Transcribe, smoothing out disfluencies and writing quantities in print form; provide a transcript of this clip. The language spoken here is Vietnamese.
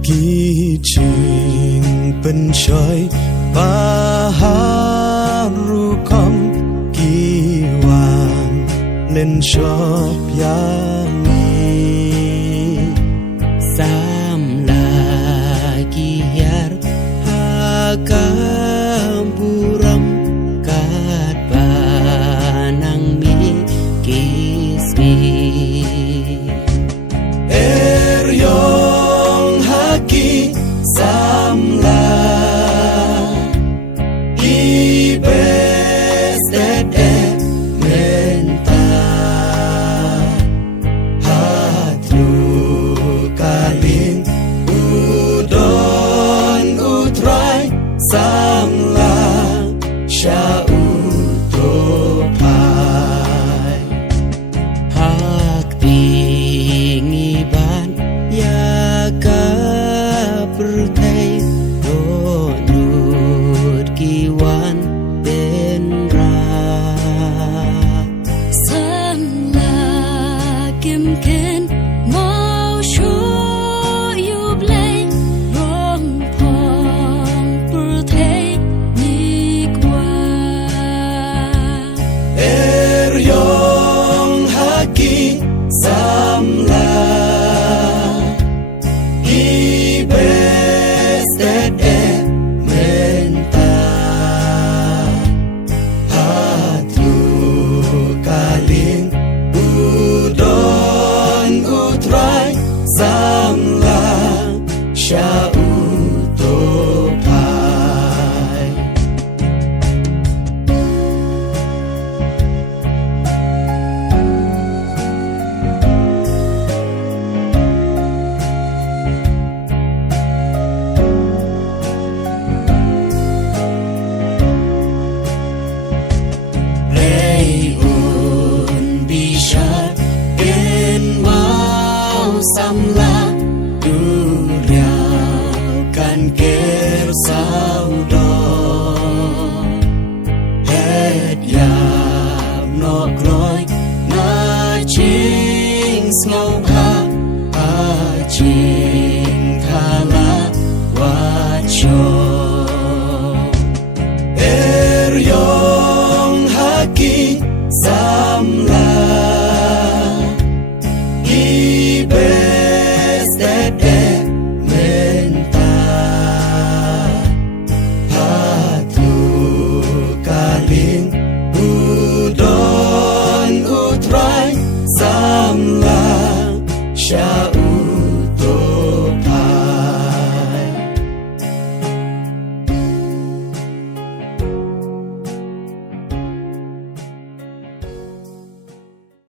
Kijing pencoy paharukom kiwan len shop yangi sam lagi yar hakamburam kat panang mi kismi eryong haki samla ibes dede menta hatru kaling udon utrai samla syautopai hak tingiban ya kapertai donut kiwan benra samla kimken mau show you play rong pong perthai nikwa eryong haki samla ibes dede menta hatu kaling udon utrai samla syautopai samla duriakan ker saudo het yap nok loi na ching sngau ha a ching thala wacho eryong haki samla ibes dede